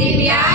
Yeah.